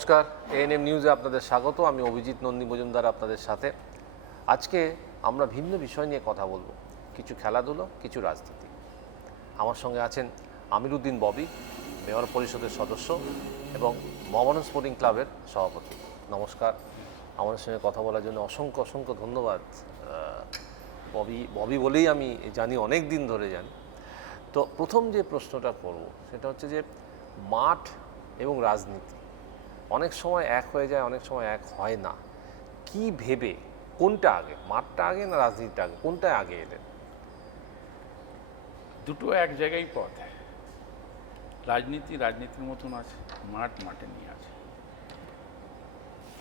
নমস্কার এএনএম নিউজে আপনাদের স্বাগত। আমি অভিজিৎ নন্দী মজুমদার আপনাদের সাথে। আজকে আমরা ভিন্ন বিষয় নিয়ে কথা বলব। কিছু খেলাধুলো, কিছু রাজনীতি। আমার সঙ্গে আছেন আমিরুদ্দিন ববি, মেয়র পরিষদের সদস্য এবং মহামানন স্পোর্টিং ক্লাবের সভাপতি। নমস্কার। আমাদের সঙ্গে কথা বলার জন্য অসংখ্য অসংখ্য ধন্যবাদ। ববি ববি বলেই আমি জানি, অনেক দিন ধরে জানি। তো প্রথম যে প্রশ্নটা করব, সেটা হচ্ছে যে মাঠ এবং রাজনীতি। অনেক সময় এক হয়ে যায়, অনেক সময় এক হয় না। কি ভেবে? কোনটা আগে? মাঠটা আগে না রাজনীতিটা আগে? কোনটা আগে এলেন? দুটো এক জায়গায় পথ। রাজনীতি রাজনীতির মতন আছে, মাঠ মাঠে নিয়ে আছে।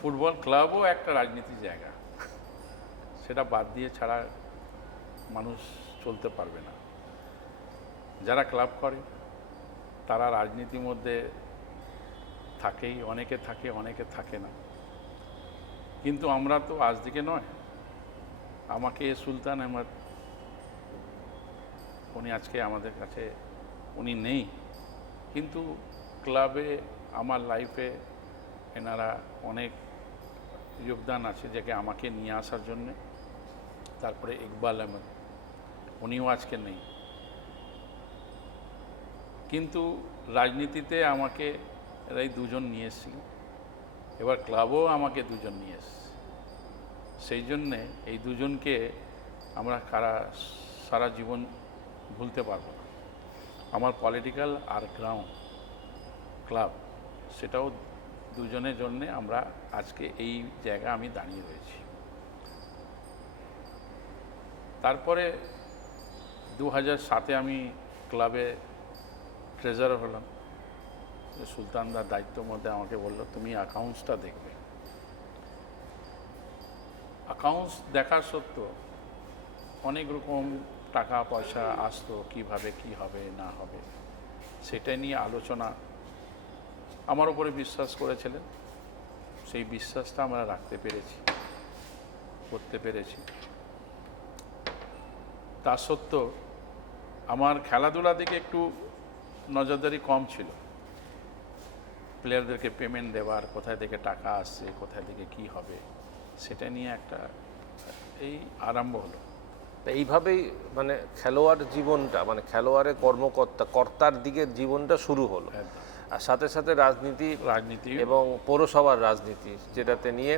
ফুটবল ক্লাবও একটা রাজনীতির জায়গা। সেটা বাদ দিয়ে ছাড়া মানুষ চলতে পারবে না। যারা ক্লাব করে, তারা রাজনীতির মধ্যে থাকেই, অনেকে থাকে অনেকে থাকে না। কিন্তু আমরা তো আজ দিকে নয়। আমাকে সুলতান আহমদ, উনি আজকে আমাদের কাছে, উনি নেই। কিন্তু ক্লাবে, আমার লাইফে এনারা অনেক যোগদান আছে যাকে আমাকে নিয়ে আসার জন্যে। তারপরে ইকবাল আহমেদ, উনিও আজকে নেই। কিন্তু রাজনীতিতে আমাকে এরাই দুজন নিয়ে এসেছিল। এবার ক্লাবও আমাকে দুজন নিয়ে এসছে। সেই জন্যে এই দুজনকে আমরা কারা সারা জীবন ভুলতে পারব না। আমার পলিটিক্যাল আর গ্রাউন্ড ক্লাব সেটাও দুজনের জন্যে আমরা আজকে এই জায়গা আমি দাঁড়িয়ে রয়েছি। তারপরে দু হাজার সাতে আমি ক্লাবে ট্রেজারার হলাম। সুলতানদার দায়িত্বর মধ্যে আমাকে বলল, তুমি অ্যাকাউন্টসটা দেখবে। অ্যাকাউন্টস দেখার সত্ত্বেও অনেক রকম টাকা, পয়সা আসতো, কীভাবে, কি হবে, না হবে, সেটা নিয়ে আলোচনা আমার উপরে বিশ্বাস করেছিলেন। সেই বিশ্বাসটা আমরা রাখতে পেরেছি, করতে পেরেছি। তা সত্ত্বেও আমার খেলাধুলা দিকে একটু নজরদারি কম ছিল। প্লেয়ারদেরকে পেমেন্ট দেওয়ার কোথায় থেকে টাকা আসছে কোথায় থেকে কি হবে সেটা নিয়ে একটা এই আরম্ভ হলো। তা এইভাবেই মানে খেলোয়াড় জীবনটা মানে খেলোয়াড়ের কর্মকর্তা কর্তার দিকে জীবনটা শুরু হলো। আর সাথে সাথে রাজনীতি রাজনীতি। এবং পৌরসভার রাজনীতি যেটাতে নিয়ে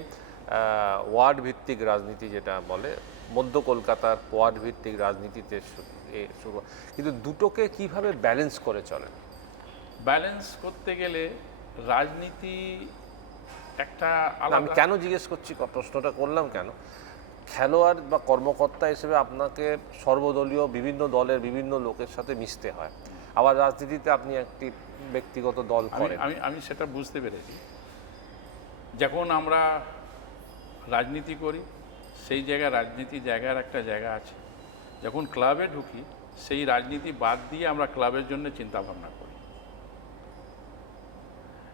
ওয়ার্ড ভিত্তিক রাজনীতি যেটা বলে মধ্য কলকাতার ওয়ার্ড ভিত্তিক রাজনীতিতে শুরু কিন্তু দুটোকে কীভাবে ব্যালেন্স করে চলেন ব্যালেন্স করতে গেলে রাজনীতি একটা আমি কেন জিজ্ঞেস করছি? প্রশ্নটা করলাম কেন? খেলোয়াড় বা কর্মকর্তা হিসেবে আপনাকে সর্বদলীয় বিভিন্ন দলের বিভিন্ন লোকের সাথে মিশতে হয়। আবার রাজনীতিতে আপনি একটি ব্যক্তিগত দল করেন। আমি আমি সেটা বুঝতে পেরেছি। যখন আমরা রাজনীতি করি সেই জায়গায় রাজনীতি জায়গার একটা জায়গা আছে। যখন ক্লাবে ঢুকি সেই রাজনীতি বাদ দিয়ে আমরা ক্লাবের জন্য চিন্তা ভাবনা করি।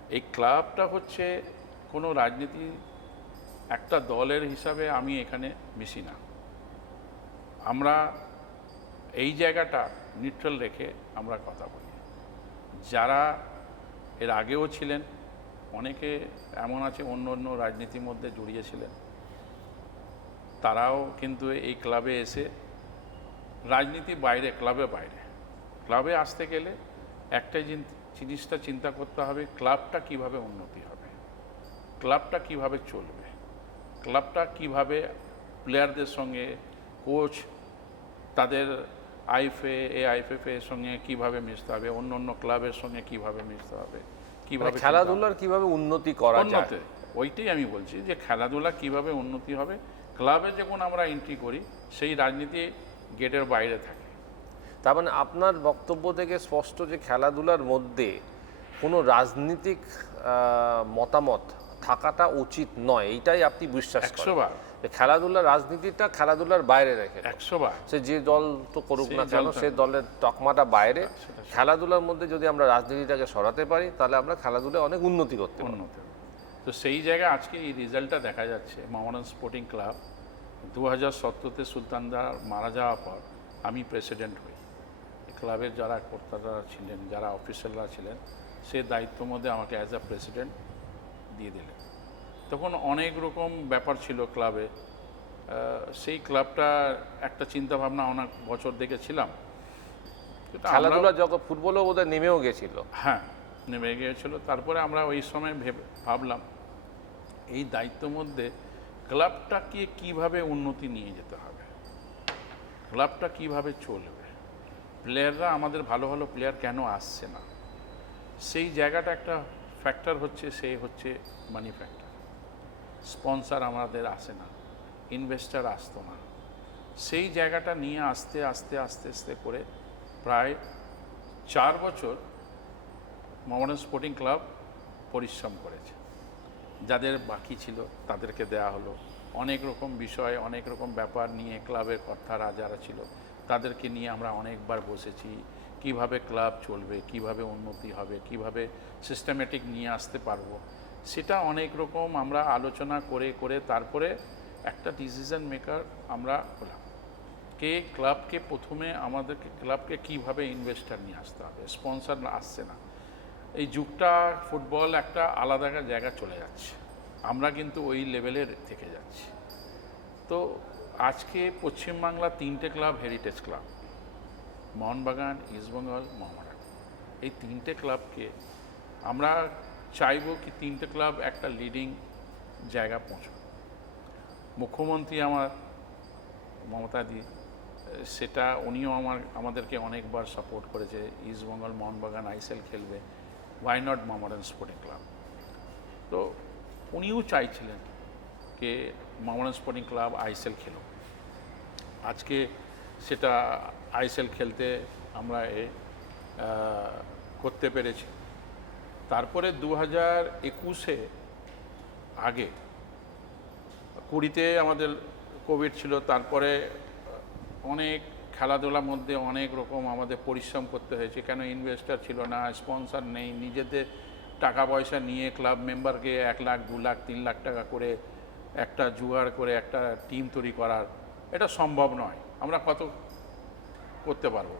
এই ক্লাবটা হচ্ছে কোনো রাজনীতি, একটা দলের হিসাবে আমি এখানে মিশি না। আমরা এই জায়গাটা নিউট্রাল রেখে আমরা কথা বলি। যারা এর আগেও ছিলেন, অনেকে এমন আছে, অন্য অন্য রাজনীতির মধ্যে জড়িয়েছিলেন তারাও কিন্তু এই ক্লাবে এসে রাজনীতি বাইরে, ক্লাবে বাইরে। ক্লাবে আসতে গেলে একটাই জিনিসটা চিন্তা করতে হবে ক্লাবটা কীভাবে উন্নতি হবে? ক্লাবটা কীভাবে চলবে? ক্লাবটা কীভাবে প্লেয়ারদের সঙ্গে কোচ তাদের আইফে এ আইএফএফ এর সঙ্গে কীভাবে মিশতে হবে? অন্য অন্য ক্লাবের সঙ্গে কীভাবে মিশতে হবে? মানে কীভাবে খেলাধুলার কীভাবে উন্নতি করা যায়? ওইটাই আমি বলছি যে খেলাধুলা কীভাবে উন্নতি হবে? ক্লাবে যখন আমরা এন্ট্রি করি সেই রাজনীতি গেটের বাইরে থাকে। তার মানে আপনার বক্তব্য থেকে স্পষ্ট যে খেলাধুলার মধ্যে কোনো রাজনীতিক মতামত থাকাটা উচিত নয় এইটাই আপনি বিশ্বাস করেন। বার। যে খেলাধুলা রাজনীতিটা খেলাধুলার বাইরে রেখে দাও। একশো বার। সে যে দল তো করুক না কেন সে দলের তকমাটা বাইরে। খেলাধুলার মধ্যে যদি আমরা রাজনীতিটাকে সরাতে পারি তাহলে আমরা খেলাধুলায় অনেক উন্নতি করতে পারি তো সেই জায়গায় আজকে এই রেজাল্টটা দেখা যাচ্ছে মাওয়ান স্পোর্টিং ক্লাব। দু হাজার সতেরোতে সুলতানদা মারা যাওয়ার পর আমি প্রেসিডেন্ট হই। ক্লাবের যারা কর্তারা ছিলেন যারা অফিসাররা ছিলেন সে দায়িত্ব মধ্যে আমাকে অ্যাজ আ প্রেসিডেন্ট দিয়ে দিলেন। তখন অনেক রকম ব্যাপার ছিল ক্লাবে। সেই ক্লাবটা একটা চিন্তা ভাবনা অনেক বছর দেখেছিলাম খেলাধুলা যখন ফুটবলও বোধহয় নেমেও গেছিল। হ্যাঁ নেমে গিয়েছিল। তারপরে আমরা ওই সময় ভেবে ভাবলাম এই দায়িত্ব মধ্যে ক্লাবটাকে কীভাবে উন্নতি নিয়ে যেতে হবে? ক্লাবটা কীভাবে চলবে? প্লেয়াররা আমাদের ভালো ভালো প্লেয়ার কেন আসছে না? সেই জায়গাটা একটা ফ্যাক্টর হচ্ছে সেই হচ্ছে মানি ফ্যাক্টর স্পন্সার আমাদের আসে না ইনভেস্টার আসতো না। সেই জায়গাটা নিয়ে আস্তে আস্তে আস্তে আস্তে করে প্রায় চার বছর মোহামেডান স্পোর্টিং ক্লাব পরিশ্রম করেছে। যাদের বাকি ছিল তাদেরকে দেয়া হলো। অনেক রকম বিষয়, অনেক রকম ব্যাপার নিয়ে ক্লাবের কর্তারা যারা ছিল তাদেরকে নিয়ে আমরা অনেকবার বসেছি, কীভাবে ক্লাব চলবে, কীভাবে উন্নতি হবে, কীভাবে সিস্টেমেটিক নিয়ে আসতে পারব। সেটা অনেক রকম আমরা আলোচনা করে করে তারপরে একটা ডিসিশন মেকার আমরা হলাম। কে ক্লাবকে প্রথমে আমাদেরকে, ক্লাবকে কীভাবে ইনভেস্টার নিয়ে আসতে হবে স্পন্সর আসছে না। এই যুগটা ফুটবল একটা আলাদা জায়গা চলে যাচ্ছে। আমরা কিন্তু ওই লেভেলের থেকে যাচ্ছি। তো আজকে পশ্চিমবাংলা তিনটে club heritage club Mohun Bagan East Bengal Mohammedan এই তিনটে ক্লাবকে আমরা চাইব কি তিনটে ক্লাব একটা লিডিং জায়গা পৌঁছবে মুখ্যমন্ত্রী আমার মমতাদি সেটা উনিও আমার, আমাদেরকে অনেকবার সাপোর্ট করেছে ইস্টবেঙ্গল মোহনবাগান আইসেল খেলবে why not Mohammedan sporting club তো উনিও চাইছিলেন যে মোহামেডান স্পোর্টিং ক্লাব আইসেল খেলো আজকে সেটা আইসেল খেলতে আমরা এ করতে পেরেছি। তারপরে দু হাজার একুশে আগে কুড়িতে আমাদের কোভিড ছিল, তারপরে অনেক খেলাধুলার মধ্যে অনেক রকম আমাদের পরিশ্রম করতে হয়েছে। কেন ইনভেস্টার ছিল না স্পন্সর নেই, নিজেদের টাকা পয়সা নিয়ে ক্লাব মেম্বারকে এক লাখ, দু লাখ, তিন লাখ টাকা করে একটা জোগাড় করে একটা টিম তৈরি করার এটা সম্ভব নয়। আমরা কত করতে পারব?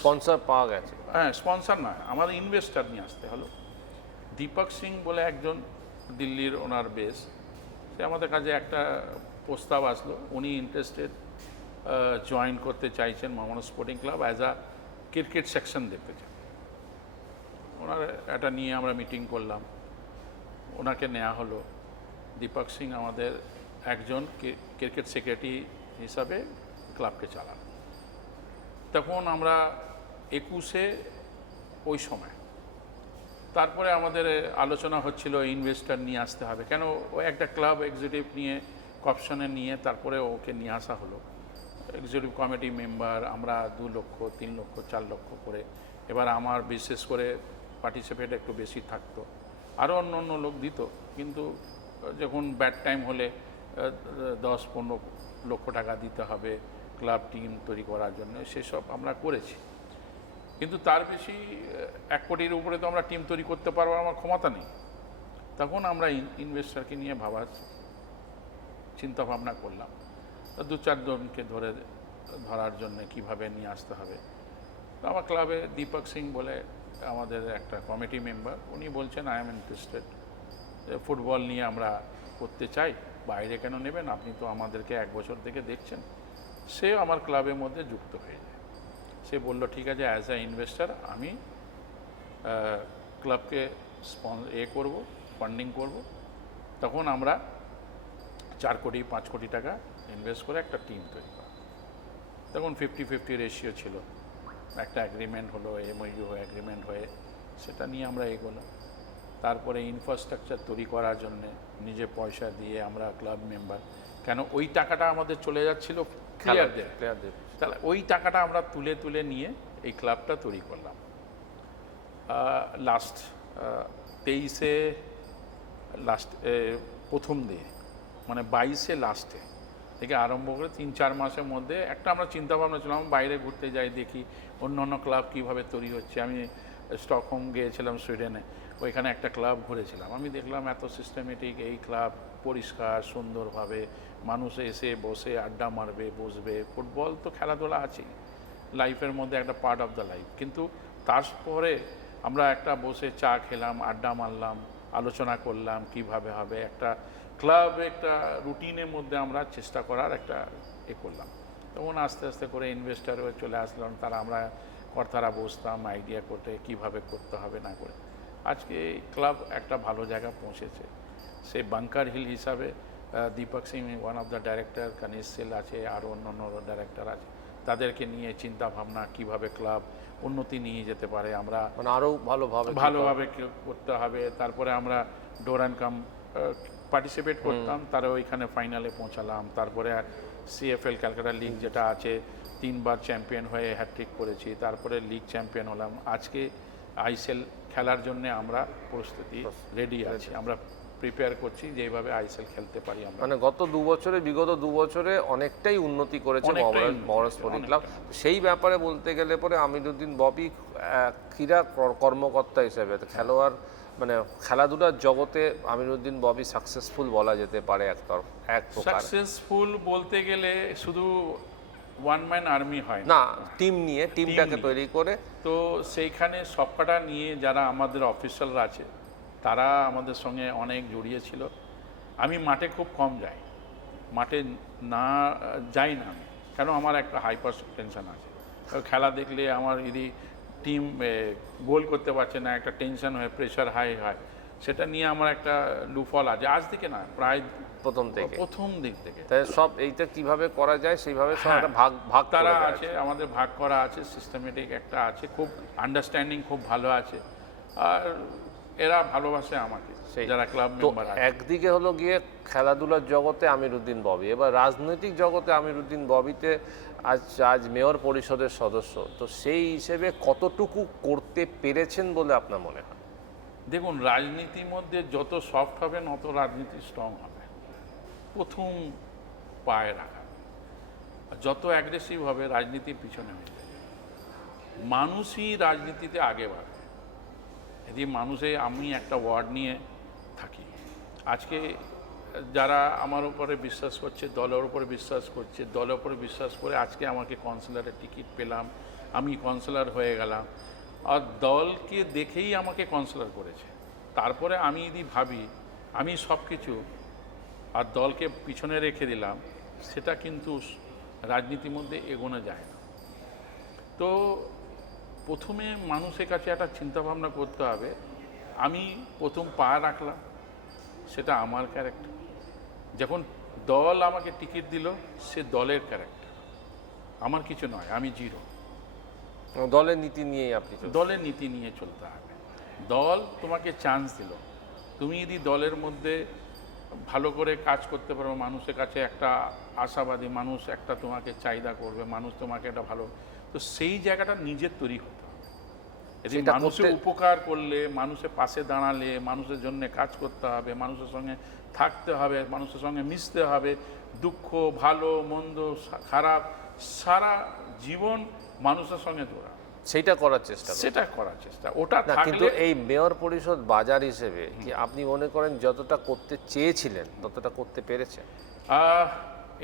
স্পন্সর পাওয়া গেছে। হ্যাঁ স্পন্সর নয় আমাদের ইনভেস্টার নিয়ে আসতে হলো। দীপক সিং বলে একজন দিল্লির ওনার বেস সে আমাদের কাছে একটা প্রস্তাব আসলো। উনি ইন্টারেস্টেড জয়েন করতে চাইছেন Mohammedan sporting club as a cricket section দেখতে চান ওনার এটা নিয়ে আমরা মিটিং করলাম। ওনাকে নেওয়া হলো। দীপক সিং আমাদের একজন ক্রিকেট সেক্রেটারি হিসাবে ক্লাবকে চালান। তখন আমরা একুশে ওই সময়। তারপরে আমাদের আলোচনা হচ্ছিল ইনভেস্টার নিয়ে আসতে হবে। কেন ও একটা ক্লাব এক্সিকিউটিভ নিয়ে, কপশনে নিয়ে তারপরে ওকে নিয়ে আসা হলো। এক্সিকিউটিভ কমিটি মেম্বার আমরা দু লক্ষ, তিন লক্ষ, চার লক্ষ করে। এবার আমার বিশেষ করে পার্টিসিপেট একটু বেশি থাকতো। আরও অন্য অন্য লোক দিত। কিন্তু যখন ব্যাড টাইম হলে দশ, পনেরো লক্ষ টাকা দিতে হবে, ক্লাব টিম তৈরি করার জন্য, সেসব আমরা করেছি। কিন্তু তার বেশি এক কোটির উপরে তো আমরা টিম তৈরি করতে পারব আমার ক্ষমতা নেই। তখন আমরা ইনভেস্টারকে নিয়ে ভাবার চিন্তা ভাবনা করলাম দু চারজনকে ধরে ধরার জন্য কীভাবে নিয়ে আসতে হবে। তো আমার ক্লাবে দীপক সিং বলে আমাদের একটা কমিটি মেম্বার, উনি বলছেন আই এম ইন্টারেস্টেড ফুটবল নিয়ে আমরা করতে চাই। বাইরে কেন নেবেন? আপনি তো আমাদেরকে এক বছর থেকে দেখছেন। সে আমার ক্লাবের মধ্যে যুক্ত হয়ে যায়। সে বলল, ঠিক আছে অ্যাজ আ ইনভেস্টার আমি ক্লাবকে এ করব ফান্ডিং করব। তখন আমরা চার কোটি, পাঁচ কোটি টাকা ইনভেস্ট করে একটা টিম তৈরি করা তখন ফিফটি ফিফটি রেশিও ছিল। একটা অ্যাগ্রিমেন্ট হলো এমইউ অ্যাগ্রিমেন্ট হয়ে সেটা নিয়ে আমরা এগোলাম। তারপরে ইনফ্রাস্ট্রাকচার তৈরি করার জন্য নিজে পয়সা দিয়ে আমরা ক্লাব মেম্বার কেন ওই টাকাটা আমাদের চলে যাচ্ছিল প্লেয়ারদের প্লেয়ারদের তাহলে ওই টাকাটা আমরা তুলে তুলে নিয়ে এই ক্লাবটা তৈরি করলাম। লাস্ট তেইশে লাস্ট প্রথম দিয়ে মানে বাইশে লাস্টে থেকে আরম্ভ করে তিন চার মাসের মধ্যে একটা আমরা চিন্তা ভাবনা ছিলাম বাইরে ঘুরতে যাই দেখি অন্য অন্য ক্লাব কীভাবে তৈরি হচ্ছে। আমি স্টকহোম গিয়েছিলাম সুইডেনে ওইখানে একটা ক্লাব ঘুরেছিলাম। আমি দেখলাম এত সিস্টেমেটিক এই ক্লাব পরিষ্কার, সুন্দরভাবে মানুষ এসে, বসে, আড্ডা মারবে, বসবে। ফুটবল তো খেলাধুলা আছেই। লাইফের মধ্যে একটা পার্ট অফ দ্য লাইফ কিন্তু তারপরে আমরা একটা বসে চা খেলাম, আড্ডা মারলাম, আলোচনা করলাম কীভাবে হবে। একটা ক্লাব, একটা রুটিনের মধ্যে আমরা চেষ্টা করার একটা এ করলাম। তখন আস্তে আস্তে করে ইনভেস্টারও চলে আসলাম তারা আমরা কর্তারা বসতাম আইডিয়া করতে, কীভাবে করতে হবে, না করে আজকে ক্লাব একটা ভালো জায়গা পৌঁছেছে। সে বাংকার হিল হিসাবে Deepak Singh one of the director কানিশ সেল আছে আর অন্য অন্য ডাইরেক্টর আছে। তাদেরকে নিয়ে চিন্তা ভাবনা কীভাবে ক্লাব উন্নতি নিয়ে যেতে পারে আমরা মানে আরও ভালোভাবে ভালোভাবে করতে হবে। তারপরে আমরা ডোর অ্যান্ড কাম পার্টিসিপেট করতাম তারা ওইখানে ফাইনালে পৌঁছালাম। তারপরে সিএফএল ক্যালকাটা লিগ যেটা আছে তিনবার চ্যাম্পিয়ন হয়ে হ্যাট্রিক করেছি। তারপরে লিগ চ্যাম্পিয়ন হলাম। আজকে আইসেল খেলার জন্য আমরা প্রস্তুতি রেডি আছি। আমরা প্রিপেয়ার করছি যে এইভাবে আইসেল খেলতে পারি আমরা। মানে গত দু বছরে বিগত দু বছরে অনেকটাই উন্নতি করেছে মহারাজ স্পোর্টিং ক্লাব সেই ব্যাপারে বলতে গেলে পরে আমিরুদ্দিন ববি ক্রীড়া কর- কর্মকর্তা হিসেবে তো খেলোয়াড় মানে খেলাধুলার জগতে আমিরুদ্দিন ববি সাকসেসফুল বলা যেতে পারে এক তরফ এক সাকসেসফুল বলতে গেলে শুধু ওয়ান ম্যান আর্মি হয় না। টিম নিয়ে টিমটাকে তৈরি করে। তো সেইখানে সবকটা নিয়ে যারা আমাদের অফিসাররা আছে তারা আমাদের সঙ্গে অনেক জড়িয়েছিল আমি মাঠে খুব কম যাই। মাঠে না যাই না আমি। কেন আমার একটা হাইপার টেনশন আছে। খেলা দেখলে আমার যদি টিম গোল করতে পারছে না একটা টেনশন হয় প্রেশার হাই হয় সেটা নিয়ে আমার একটা লুফল আছে। আজ থেকে না প্রায় প্রথম থেকে। প্রথম দিক থেকে। তাই সব এইটা কীভাবে করা যায় সেইভাবে সব হ্যাঁ। একটা ভাগ ভাগ তারা আছে আমাদের ভাগ করা আছে সিস্টেমেটিক একটা আছে খুব আন্ডারস্ট্যান্ডিং খুব ভালো আছে। আর এরা ভালোবাসে আমাকে সেই। যারা ক্লাব মেম্বার একদিকে হলো গিয়ে খেলাধুলার জগতে আমিরুদ্দিন ববি এবার রাজনৈতিক জগতে আমিরুদ্দিন ববিতে আজ আজ মেয়র পরিষদের সদস্য তো সেই হিসেবে কতটুকু করতে পেরেছেন বলে আপনার মনে হয়? দেখুন রাজনীতির মধ্যে যত সফট হবে তত রাজনীতি স্ট্রং হবে। প্রথম পায়ে রাখা। যত অ্যাগ্রেসিভ হবে, রাজনীতির পিছনে হয়ে যাবে। মানুষই রাজনীতিতে আগে বাড়বে। যদি মানুষে, আমি একটা ওয়ার্ড নিয়ে থাকি। আজকে যারা আমার উপরে বিশ্বাস করছে, দলের উপরে বিশ্বাস করছে, দলের উপরে বিশ্বাস করে আজকে আমাকে কাউন্সিলরের টিকিট পেলাম, আমি কাউন্সিলর হয়ে গেলাম। আর দলকে দেখেই আমাকে কাউন্সিলর করেছে। তারপরে আমি যদি ভাবি, আমি সব কিছু আর দলকে পিছনে রেখে দিলাম সেটা কিন্তু রাজনীতির মধ্যে এগোনো যায় না। তো প্রথমে মানুষের কাছে একটা চিন্তা ভাবনা করতে হবে আমি প্রথম পা রাখলাম সেটা আমার ক্যারেক্টার যখন দল আমাকে টিকিট দিল সে দলের ক্যারেক্টার আমার কিছু নয় আমি জিরো দলের নীতি নিয়েই আপনি। দলের নীতি নিয়ে চলতে হবে। দল তোমাকে চান্স দিল। তুমি যদি দলের মধ্যে ভালো করে কাজ করতে পারো। মানুষের কাছে একটা আশাবাদী মানুষ একটা তোমাকে চাহিদা করবে মানুষ তোমাকে একটা ভালো। তো সেই জায়গাটা নিজের তৈরি হতে হবে। মানুষের উপকার করলে মানুষের পাশে দাঁড়ালে মানুষের জন্য কাজ করতে হবে মানুষের সঙ্গে থাকতে হবে মানুষের সঙ্গে মিশতে হবে। দুঃখ ভালো মন্দ খারাপ সারা জীবন মানুষের সঙ্গে জোড়া। সেইটা করার চেষ্টা সেটা করার চেষ্টা। ওটা না কিন্তু এই মেয়র পরিষদ বাজার হিসেবে কি আপনি মনে করেন যতটা করতে চেয়েছিলেন ততটা করতে পেরেছেন?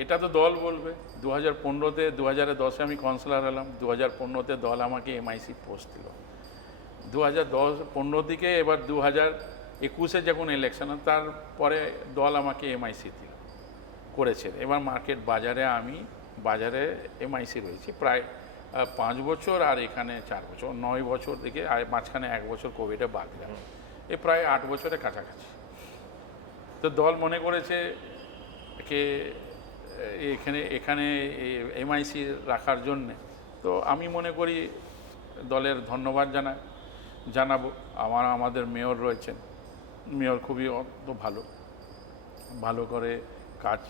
এটা তো দল বলবে। দু হাজার পনেরোতে দু হাজার দশে আমি কাউন্সিলর হলাম। দু হাজার পনেরোতে দল আমাকে এমআইসি পোস্ট দিল। দু হাজার দশ পনেরো থেকে এবার দু হাজার একুশে যখন ইলেকশন তারপরে দল আমাকে এমআইসি দিল। করেছে। এবার মার্কেট বাজারে আমি বাজারে এমআইসি রয়েছি। প্রায় পাঁচ বছর আর এখানে চার বছর, নয় বছর থেকে আর মাঝখানে এক বছর কোভিডে বাদ গেল। এ প্রায় আট বছরের কাছাকাছি। তো দল মনে করেছে কে এখানে এখানে এমআইসি রাখার জন্যে। তো আমি মনে করি দলের ধন্যবাদ জানাই, জানাব। আমার, আমাদের মেয়র রয়েছেন। মেয়র খুবই অত ভালো। ভালো করে কাজ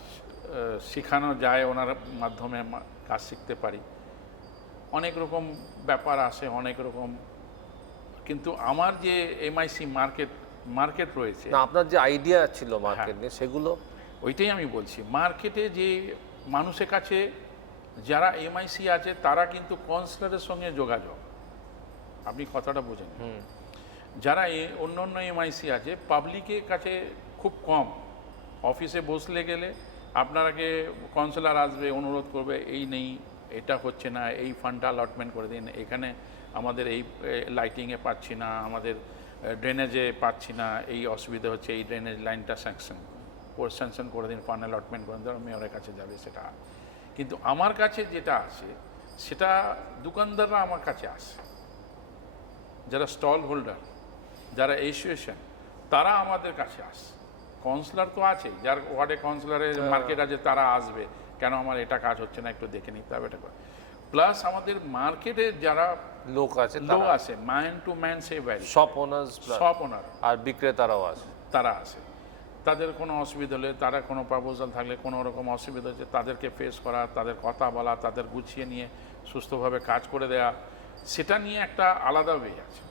শেখানো যায় ওনার মাধ্যমে কাজ শিখতে পারি। অনেক রকম ব্যাপার আসে অনেক রকম। কিন্তু আমার যে এমআইসি মার্কেট মার্কেট রয়েছে না আপনার যে আইডিয়া ছিল হ্যাঁ। মার্কেট নিয়ে সেগুলো ওইটাই আমি বলছি। মার্কেটে যে মানুষের কাছে যারা এমআইসি আছে তারা কিন্তু কাউন্সিলরের সঙ্গে যোগাযোগ। আপনি কথাটা বোঝেন। যারা এ- অন্য অন্য এমআইসি আছে পাবলিকের কাছে খুব কম। অফিসে বসলে গেলে আপনারাকে কাউন্সিলর আসবে অনুরোধ করবে এই নেই এটা হচ্ছে না এই ফান্ডটা অ্যালটমেন্ট করে দিন। এখানে আমাদের এই লাইটিংয়ে পাচ্ছি না আমাদের ড্রেনেজে পাচ্ছি না এই অসুবিধা হচ্ছে এই ড্রেনেজ লাইনটা স্যাংশন স্যাংশন করে দিন ফান্ড অ্যালটমেন্ট করে দিন মেয়রের কাছে যাবে সেটা। কিন্তু আমার কাছে যেটা আছে সেটা দোকানদাররা আমার কাছে আসে। যারা স্টল হোল্ডার যারা অ্যাসোসিয়েশন তারা আমাদের কাছে আসে। কাউন্সিলর তো আছেই যার ওয়ার্ডে কাউন্সিলরের মার্কেট আছে তারা আসবে। কেন আমার এটা কাজ হচ্ছে না একটু দেখে নিতে হবে এটা প্লাস আমাদের মার্কেটে যারা লোক আছে লোক আছে ম্যান টু ম্যান সে ভ্যারি শপ ওনার্স সব ওনার আর বিক্রেতারাও আছে। তারা আসে তাদের কোনো অসুবিধা হলে তারা কোনো প্রপোজাল থাকলে কোনো রকম অসুবিধা হচ্ছে তাদেরকে ফেস করা তাদের কথা বলা তাদের গুছিয়ে নিয়ে সুস্থভাবে কাজ করে দেয়া সেটা নিয়ে একটা আলাদা ওয়ে আছে।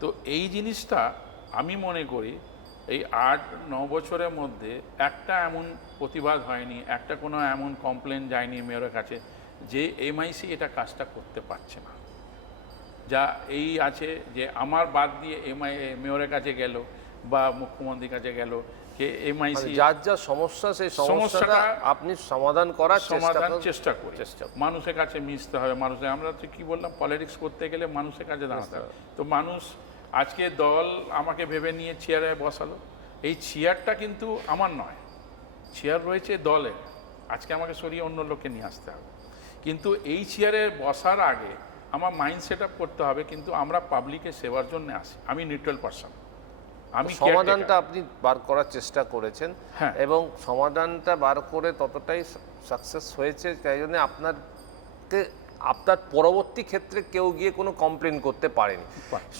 তো এই জিনিসটা আমি মনে করি এই আট ন বছরের মধ্যে একটা এমন প্রতিবাদ হয়নি একটা কোনো এমন কমপ্লেন যায়নি মেয়রের কাছে যে এমআইসি এটা কাজটা করতে পারছে না। যা এই আছে যে আমার বাদ দিয়ে এমআই মেয়রের কাছে গেল বা মুখ্যমন্ত্রীর কাছে গেল যে এমআইসি মানে যার যা সমস্যা সেই সমস্যাটা আপনি সমাধান করার সমাধান চেষ্টা করি। চেষ্টা করুন। মানুষের কাছে মিশতে হবে মানুষের আমরা তো কি বললাম পলিটিক্স করতে গেলে মানুষের কাছে দাঁড়াতে হবে। তো মানুষ আজকে দল আমাকে ভেবে নিয়ে চেয়ারে বসালো। এই চেয়ারটা কিন্তু আমার নয়। চেয়ার রয়েছে দলের। আজকে আমাকে সরিয়ে অন্য লোককে নিয়ে আসতে হবে। কিন্তু এই চেয়ারে বসার আগে আমার মাইন্ড সেট আপ করতে হবে কিন্তু আমরা পাবলিকের সেবার জন্য আসি। আমি নিউট্রাল পার্সন আমি সমাধানটা আপনি বার করার চেষ্টা করেছেন হ্যাঁ। এবং সমাধানটা বার করে ততটাই সাকসেস হয়েছে তাই জন্য আপনারকে আপনার পরবর্তী ক্ষেত্রে কেউ গিয়ে কোনো কমপ্লেন করতে পারেনি।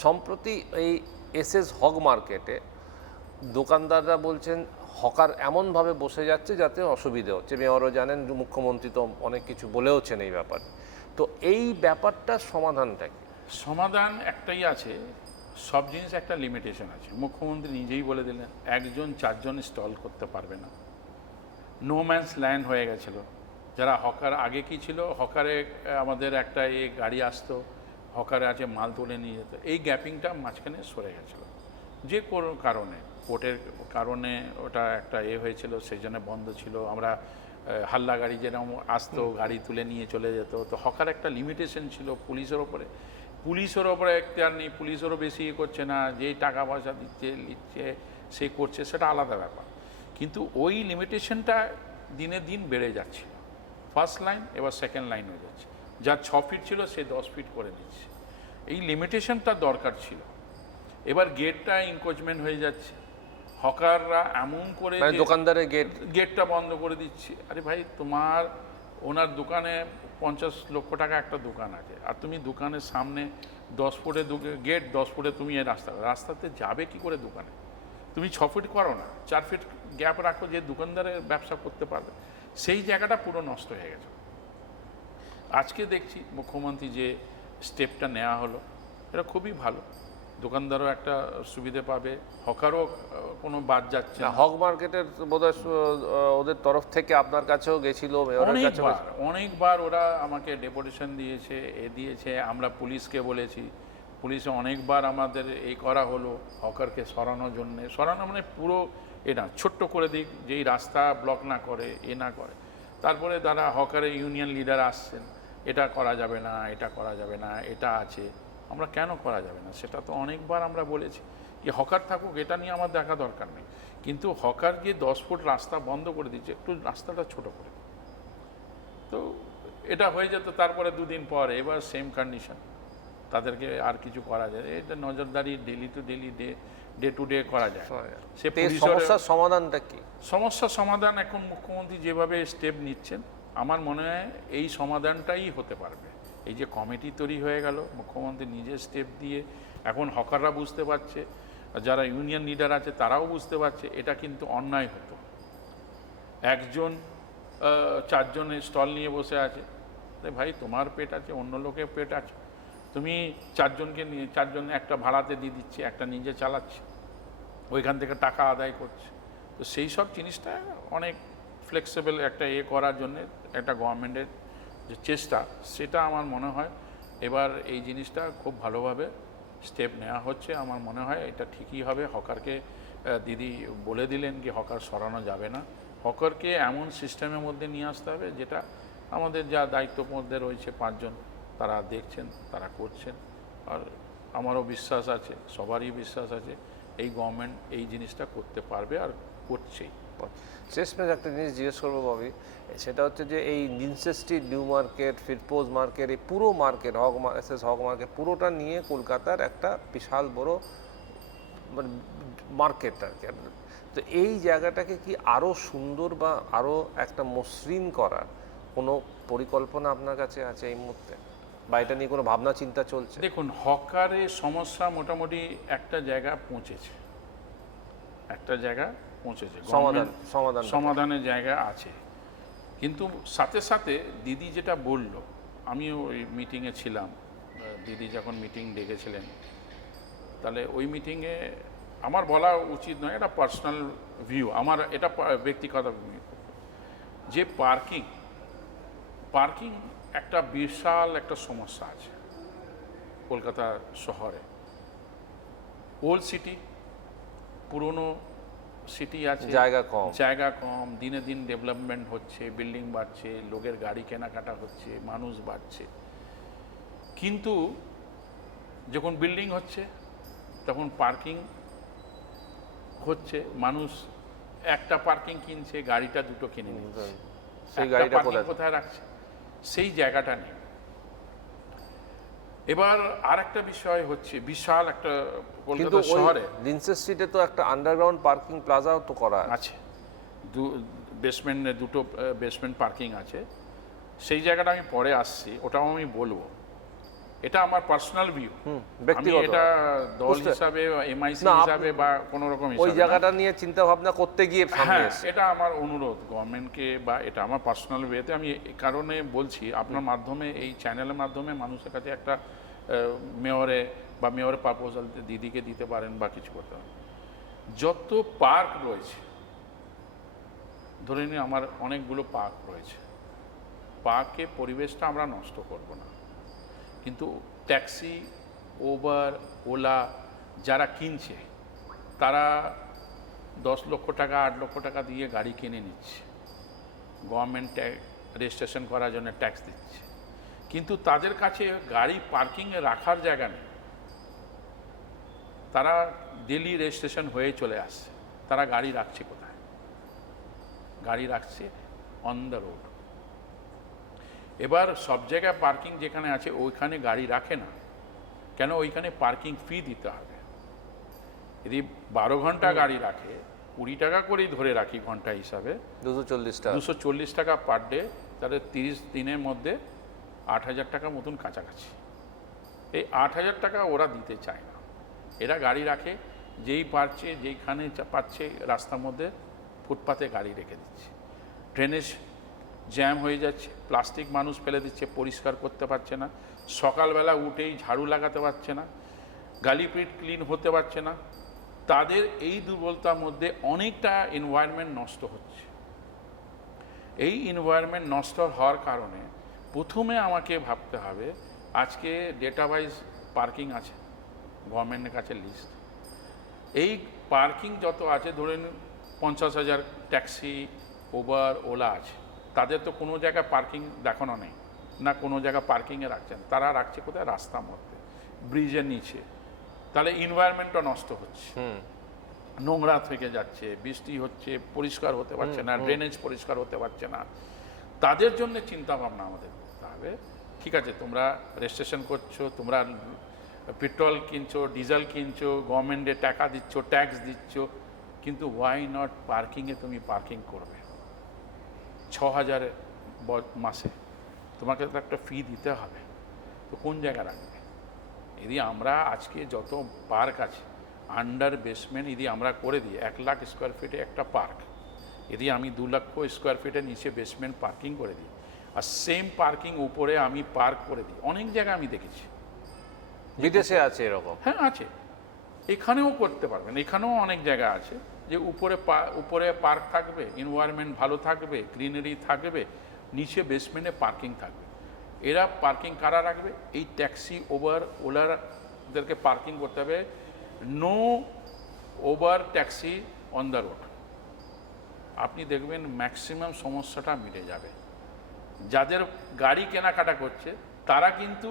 সম্প্রতি এই এসএস হক মার্কেটে দোকানদাররা বলছেন, হকার এমনভাবে বসে যাচ্ছে যাতে অসুবিধে হচ্ছে। মেয়রও জানেন, মুখ্যমন্ত্রী তো অনেক কিছু বলেওছেন এই ব্যাপারে। তো এই ব্যাপারটার সমাধানটা কি? সমাধান একটাই আছে, সব জিনিস একটা লিমিটেশন আছে। মুখ্যমন্ত্রী নিজেই বলে দিলেন, একজন চারজন স্টল করতে পারবে না। নো ম্যানস ল্যান্ড হয়ে গেছিল। যারা হকার আগে কি ছিল? হকারে আমাদের একটা এ গাড়ি আসতো হকারে আছে মাল তুলে নিয়ে যেত। এই গ্যাপিংটা মাঝখানে সরে গেছিল। যে কোনো কারণে কোর্টের কারণে ওটা একটা এ হয়েছিল সেই জন্য বন্ধ ছিল। আমরা হাল্লা গাড়ি যেরকম আসতো গাড়ি তুলে নিয়ে চলে যেত। তো হকার একটা লিমিটেশন ছিল পুলিশের ওপরে। পুলিশের ওপরে এখতিয়ার নেই পুলিশেরও বেশি ইয়ে করছে না যেই টাকা পয়সা দিচ্ছে নিচ্ছে সে করছে সেটা আলাদা ব্যাপার। কিন্তু ওই লিমিটেশনটা দিনে দিন বেড়ে যাচ্ছে। ফার্স্ট লাইন এবার সেকেন্ড লাইন হয়ে যাচ্ছে। যার ছ ফিট ছিল সে দশ ফিট করে দিচ্ছে। এই লিমিটেশনটা দরকার ছিল। এবার গেটটা ইনকোচমেন্ট হয়ে যাচ্ছে। হকাররা এমন করে মানে দোকানদারের গেট গেটটা বন্ধ করে দিচ্ছি। আরে ভাই তোমার ওনার দোকানে পঞ্চাশ লক্ষ টাকা একটা দোকান আছে। আর তুমি দোকানের সামনে দশ ফুটে গেট দশ ফুটে তুমি এই রাস্তা। রাস্তাতে যাবে কি করে দোকানে? তুমি ছ ফিট করো না। চার ফিট গ্যাপ রাখো যে দোকানদারের ব্যবসা করতে পারবে। সেই জায়গাটা পুরো নষ্ট হয়ে গেছে। আজকে দেখছি মুখ্যমন্ত্রী যে স্টেপটা নেওয়া হলো এটা খুবই ভালো। দোকানদারও একটা সুবিধে পাবে হকারও কোনো বাদ যাচ্ছে না। হক মার্কেটের বোধহয় ওদের তরফ থেকে আপনার কাছেও গেছিল অনেকবার অনেকবার ওরা আমাকে ডেপুটেশন দিয়েছে এ দিয়েছে আমরা পুলিশকে বলেছি। পুলিশে অনেকবার আমাদের এই করা হলো হকারকে সরানোর জন্যে। সরানো মানে পুরো এটা ছোট্ট করে দিক, যেই রাস্তা ব্লক না করে, এ না করে। তারপরে তারা হকারে ইউনিয়ন লিডার আসছেন, এটা করা যাবে না, এটা করা যাবে না, এটা আছে। আমরা কেন করা যাবে না? সেটা তো অনেকবার আমরা বলেছি। যে হকার থাকুক, এটা নিয়ে আমার দেখা দরকার নেই। কিন্তু হকার গিয়ে দশ ফুট রাস্তা বন্ধ করে দিচ্ছে, একটু রাস্তাটা ছোট করে। তো এটা হয়ে যেত, তারপরে দুদিন পর, এবার সেম কন্ডিশন তাদেরকে আর কিছু করা যায় এটা নজরদারি daily to daily day day to day করা যায়। সে সমস্যার সমাধানটা কি? সমস্যার সমাধান এখন মুখ্যমন্ত্রী যেভাবে স্টেপ নিচ্ছেন আমার মনে হয় এই সমাধানটাই হতে পারবে। এই যে কমিটি তৈরি হয়ে গেল মুখ্যমন্ত্রী নিজে স্টেপ দিয়ে এখন হকাররা বুঝতে পারছে যারা ইউনিয়ন লিডার আছে তারাও বুঝতে পারছে এটা কিন্তু অন্যায় হতো। একজন চারজনের স্টল নিয়ে বসে আছে। ভাই তোমার পেট আছে অন্য লোকের পেট আছে। তুমি চারজনকে নিয়ে, চারজন একটা ভাড়াতে দিয়ে দিচ্ছে, একটা নিজে চালাচ্ছে, ওইখান থেকে টাকা আদায় করছে। তো সেই সব জিনিসটা অনেক ফ্লেক্সিবল একটা এ করার জন্য একটা গভর্নমেন্টের যে চেষ্টা, সেটা আমার মনে হয় এবার এই জিনিসটা খুব ভালোভাবে স্টেপ নেওয়া হচ্ছে। আমার মনে হয় এটা ঠিকই হবে। হকারকে দিদি বলে দিলেন কি হকার সরানো যাবে না। হকারকে এমন সিস্টেমের মধ্যে নিয়ে আসতে হবে যেটা আমাদের যা দায়িত্ব মধ্যে রয়েছে পাঁচজন। তারা দেখছেন, তারা করছেন। আর আমারও বিশ্বাস আছে, সবারই বিশ্বাস আছে, এই গভর্নমেন্ট এই জিনিসটা করতে পারবে আর করছেই। শেষমেশ একটা জিনিস জিজ্ঞেস করব ববি, সেটা হচ্ছে যে এই নিনসেস্টি নিউ মার্কেট ফিরপোজ মার্কেট এই পুরো market Hogg S S Hogg market পুরোটা নিয়ে কলকাতার একটা বিশাল বড় মানে মার্কেট আর কি। তো এই জায়গাটাকে কি আরও সুন্দর বা আরও একটা মসৃণ করার কোনো পরিকল্পনা আপনার কাছে আছে এই মুহূর্তে? বা এটা নিয়ে কোনো ভাবনা চিন্তা চলছে? দেখুন হকারের সমস্যা মোটামুটি একটা জায়গা পৌঁছেছে। একটা জায়গা পৌঁছেছে। সমাধান সমাধান সমাধানের জায়গা আছে। কিন্তু সাথে সাথে দিদি যেটা বলল আমিও ওই মিটিংয়ে ছিলাম। দিদি যখন মিটিং ডেকেছিলেন তাহলে ওই মিটিংয়ে আমার বলা উচিত নয় এটা পার্সোনাল ভিউ আমার এটা ব্যক্তিগত। যে পার্কিং পার্কিং একটা বিশাল একটা সমস্যা আছে কলকাতা শহরে। ওল্ড সিটি পুরনো সিটি আছে। জায়গা কম। জায়গা কম দিনে দিন ডেভেলপমেন্ট হচ্ছে বিল্ডিং বাড়ছে লোকের গাড়ি কেনাকাটা হচ্ছে মানুষ বাড়ছে। কিন্তু যখন বিল্ডিং হচ্ছে তখন পার্কিং হচ্ছে মানুষ একটা পার্কিং কিনছে গাড়িটা দুটো কিনে নিচ্ছে। সেই গাড়িটা কোথায়? কোথায় রাখছে? সেই জায়গাটা নেই। এবার আর একটা বিষয় হচ্ছে বিশাল একটা কলকাতা শহরে লিন্সেস স্ট্রিটে তো একটা আন্ডারগ্রাউন্ড পার্কিং প্লাজাও তো করা আছে। আছে। দু বেসমেন্ট দুটো বেসমেন্ট পার্কিং আছে। সেই জায়গাটা আমি পরে আসছি ওটাও আমি বলব। এটা আমার পার্সোনাল ভিউ ব্যক্তিগত। এটা দল হিসাবে এমআইসি হিসাবে বা কোনো রকম ওই জায়গাটা নিয়ে চিন্তা ভাবনা করতে গিয়ে সামনে হ্যাঁ এটা আমার অনুরোধ গভর্নমেন্টকে বা এটা আমার পার্সোনাল ওয়েতে আমি এই কারণে বলছি আপনার মাধ্যমে এই চ্যানেলের মাধ্যমে মানুষের কাছে একটা মেয়রে বা মেয়রের প্রপোজাল দিদিকে দিতে পারেন বা কিছু করতে পারেন। যত পার্ক রয়েছে ধরে নিন আমার অনেকগুলো পার্ক রয়েছে পার্কে পরিবেশটা আমরা নষ্ট করব না। কিন্তু ট্যাক্সি ওবার ওলা যারা কিনছে, তারা দশ লক্ষ টাকা, আট লক্ষ টাকা দিয়ে গাড়ি কিনে নিচ্ছে। গভর্নমেন্ট রেজিস্ট্রেশন করার জন্য ট্যাক্স দিচ্ছে। কিন্তু তাদের কাছে গাড়ি পার্কিংয়ে রাখার জায়গা নেই। তারা ডেলি রেজিস্ট্রেশন হয়ে চলে আসছে। তারা গাড়ি রাখছে কোথায়? গাড়ি রাখছে অন দ্য রোড এবার সব জায়গায় পার্কিং যেখানে আছে ওইখানে গাড়ি রাখে না। কেন? ওইখানে পার্কিং ফি দিতে হবে। যদি বারো ঘণ্টা গাড়ি রাখে কুড়ি টাকা করেই ধরে রাখি ঘণ্টা হিসাবে। দুশো চল্লিশ টাকা। দুশো চল্লিশ টাকা পার ডে তাহলে তিরিশ দিনের মধ্যে আট হাজার টাকা মতন কাছাকাছি। এই আট হাজার টাকা ওরা দিতে চায় না। এরা গাড়ি রাখে যেই পারছে যেইখানে পাচ্ছে রাস্তার মধ্যে ফুটপাতে গাড়ি রেখে দিচ্ছে। ড্রেনেজ জ্যাম হয়ে যাচ্ছে, প্লাস্টিক মানুষ ফেলে দিচ্ছে, পরিষ্কার করতে পারছে না, সকালবেলা উঠেই ঝাড়ু লাগাতে পারছে না, গালিপিট ক্লিন হতে পারছে না, তাদের এই দুর্বলতার মধ্যে অনেকটা এনভায়রনমেন্ট নষ্ট হচ্ছে। এই এনভায়রনমেন্ট নষ্ট হওয়ার কারণে প্রথমে আমাকে ভাবতে হবে, আজকে ডেটা ওয়াইজ পার্কিং আছে গভর্নমেন্টের কাছে লিস্ট এই পার্কিং যত আছে ধরেন পঞ্চাশ হাজার ট্যাক্সি ওবার ওলা আছে। তাদের তো কোনো জায়গায় পার্কিং দেখানো নেই না কোনো জায়গায় পার্কিংয়ে রাখছেন। তারা রাখছে কোথায়? রাস্তার মধ্যে ব্রিজের নিচে। তাহলে এনভায়রনমেন্টটা নষ্ট হচ্ছে। নোংরা থেকে যাচ্ছে বৃষ্টি হচ্ছে পরিষ্কার হতে পারছে না ড্রেনেজ পরিষ্কার হতে পারছে না। তাদের জন্য চিন্তা ভাবনা আমাদের করতে হবে। ঠিক আছে তোমরা রেজিস্ট্রেশন করছ তোমরা পেট্রোল কিনছো ডিজেল কিনছো গভর্নমেন্টে টাকা দিচ্ছ ট্যাক্স দিচ্ছ কিন্তু ওয়াই নট পার্কিংয়ে তুমি পার্কিং করবে? ছ হাজার মাসে তোমাকে তো একটা ফি দিতে হবে। তো কোন জায়গায় রাখবে? যদি আমরা আজকে যত পার্ক আছে আন্ডার বেসমেন্ট যদি আমরা করে দিই এক লাখ স্কোয়ার ফিটে একটা পার্ক যদি আমি দু লক্ষ স্কোয়ার ফিটের নিচে বেসমেন্ট পার্কিং করে দিই। আর সেম পার্কিং উপরে আমি পার্ক করে দিই। অনেক জায়গায় আমি দেখেছি। বিদেশে আছে এরকম? হ্যাঁ আছে। এখানেও করতে পারবেন। এখানেও অনেক জায়গা আছে। যে উপরে উপরে পার্ক থাকবে এনভায়রনমেন্ট ভালো থাকবে গ্রিনারি থাকবে, নিচে বেসমেন্টে পার্কিং থাকবে। এরা পার্কিং কারা রাখবে? এই ট্যাক্সি ওভার ওলারদেরকে পার্কিং করতে হবে। No over taxi on the road আপনি দেখবেন ম্যাক্সিমাম সমস্যাটা মিটে যাবে। যাদের গাড়ি কেনাকাটা করছে, তারা কিন্তু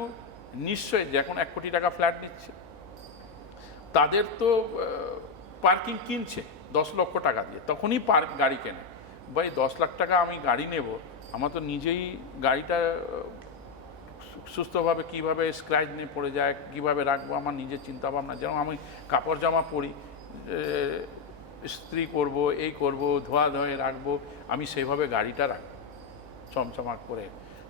নিশ্চয়ই যখন এক কোটি টাকা ফ্ল্যাট নিচ্ছে। তাদের তো পার্কিং কিনছে। দশ লক্ষ টাকা দিয়ে। তখনই পার গাড়ি কেনে। ভাই দশ লাখ টাকা আমি গাড়ি নেব আমার তো নিজেই গাড়িটা সুস্থভাবে কীভাবে স্ক্র্যাচ নিয়ে পড়ে যায় কীভাবে রাখব আমার নিজের চিন্তা ভাবনা যেমন আমি কাপড় জামা পরি এ, ইস্ত্রি করব এই করব ধোয়া ধোয়ে রাখব আমি সেইভাবে গাড়িটা রাখব চমচমাট করে।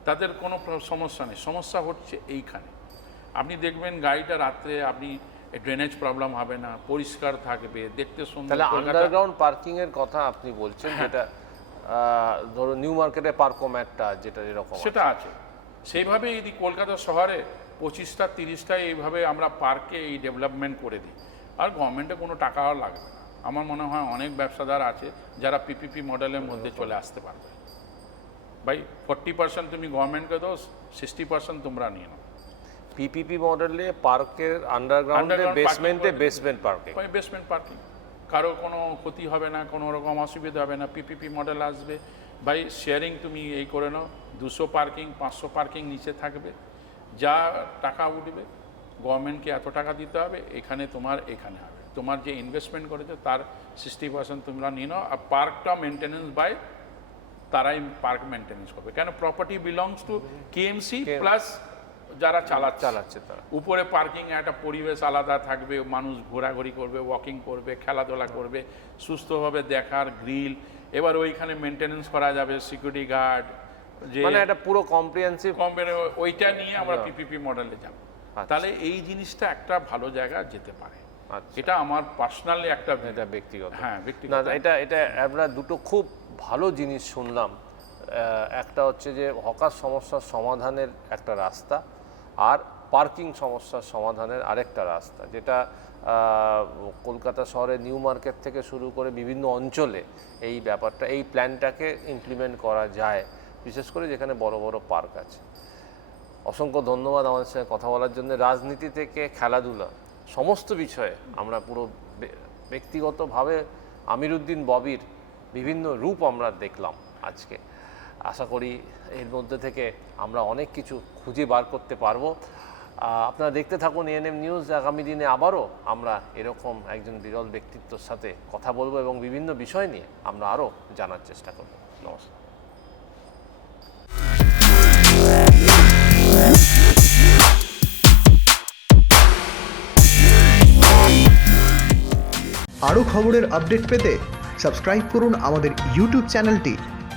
তাদের কোনো সমস্যা নেই। সমস্যা হচ্ছে এইখানে। আপনি দেখবেন গাড়িটা রাত্রে আপনি ড্রেনেজ প্রবলেম হবে না পরিষ্কার থাকবে দেখতে সুন্দর তাহলে আন্ডারগ্রাউন্ড পার্কিং এর কথা আপনি বলছেন হ্যাঁ। যেটা ধরো নিউ মার্কেটে পার্কোম্যাটটা যেটা যেরকম আছে। সেটা আছে। সেইভাবে যদি কলকাতা শহরে পঁচিশটা তিরিশটা এইভাবে আমরা পার্কে এই ডেভেলপমেন্ট করে দিই। আর গভর্নমেন্টে কোনো টাকাও লাগবে না। আমার মনে হয় অনেক ব্যবসাদার আছে যারা পিপিপি মডেলের মধ্যে চলে আসতে পারবে। ভাই ফর্টি পার্সেন্ট তুমি গভর্নমেন্টকে দোষ সিক্সটি পার্সেন্ট তোমরা নিয়ে নাও। পিপিপি মডেলে পার্কের আন্ডারগ্রাউন্ডে বেসমেন্টে বেসমেন্ট পার্কিং বেসমেন্ট পার্কিং কারও কোনো ক্ষতি হবে না কোনো রকম অসুবিধা হবে না। পিপিপি মডেল আসবে। বাই শেয়ারিং তুমি এই করে নাও। দুশো পার্কিং পাঁচশো পার্কিং নিচে থাকবে। যা টাকা উঠবে গভর্নমেন্টকে এত টাকা দিতে হবে এখানে তোমার এখানে হবে। তোমার যে ইনভেস্টমেন্ট করেছ তার সিক্সটি পার্সেন্ট তোমরা নিয়ে নাও। আর পার্কটা মেনটেনেন্স বাই তারাই পার্ক মেনটেনেন্স করবে। কেন? Property belongs to KMC plus যারা চালাচ্ছে চালাচ্ছে তারা। উপরে পার্কিং একটা পরিবেশ আলাদা থাকবে মানুষ ঘোরাঘুরি করবে ওয়াকিং করবে খেলাধুলা করবে সুস্থভাবে দেখার গ্রিল এবার ওইখানে মেনটেনেন্স করা যাবে সিকিউরিটি গার্ড যে মানে একটা পুরো কম্প্রিহেন্সিভ ওইটা নিয়ে আমরা পিপিপি মডেলে যাব। আচ্ছা। তাহলে এই জিনিসটা একটা ভালো জায়গা যেতে পারে। আচ্ছা। এটা আমার পার্সোনালি একটা। এটা ব্যক্তিগত। হ্যাঁ ব্যক্তিগত। এটা এটা আমরা দুটো খুব ভালো জিনিস শুনলাম। একটা হচ্ছে যে হকার সমস্যার সমাধানের একটা রাস্তা। আর পার্কিং সমস্যার সমাধানের আরেকটা রাস্তা, যেটা কলকাতা শহরে নিউ মার্কেট থেকে শুরু করে বিভিন্ন অঞ্চলে এই ব্যাপারটা, এই প্ল্যানটাকে ইমপ্লিমেন্ট করা যায়, বিশেষ করে যেখানে বড় বড় পার্ক আছে। অসংখ্য ধন্যবাদ আমাদের সঙ্গে কথা বলার জন্য। রাজনীতি থেকে খেলাধুলা, সমস্ত বিষয়ে আমরা পুরো ব্যক্তিগতভাবে আমিরুদ্দিন ববির বিভিন্ন রূপ আমরা দেখলাম আজকে। আশা করি এর মধ্যে থেকে আমরা অনেক কিছু খুঁজে বার করতে পারব। আপনারা দেখতে থাকুন এএনএম নিউজ আগামী দিনে আবারও আমরা এরকম একজন বিরল ব্যক্তিত্বর সাথে কথা বলব এবং বিভিন্ন বিষয় নিয়ে আমরা আরও জানার চেষ্টা করব। নমস্কার। আরও খবরের আপডেট পেতে সাবস্ক্রাইব করুন আমাদের ইউটিউব চ্যানেলটি।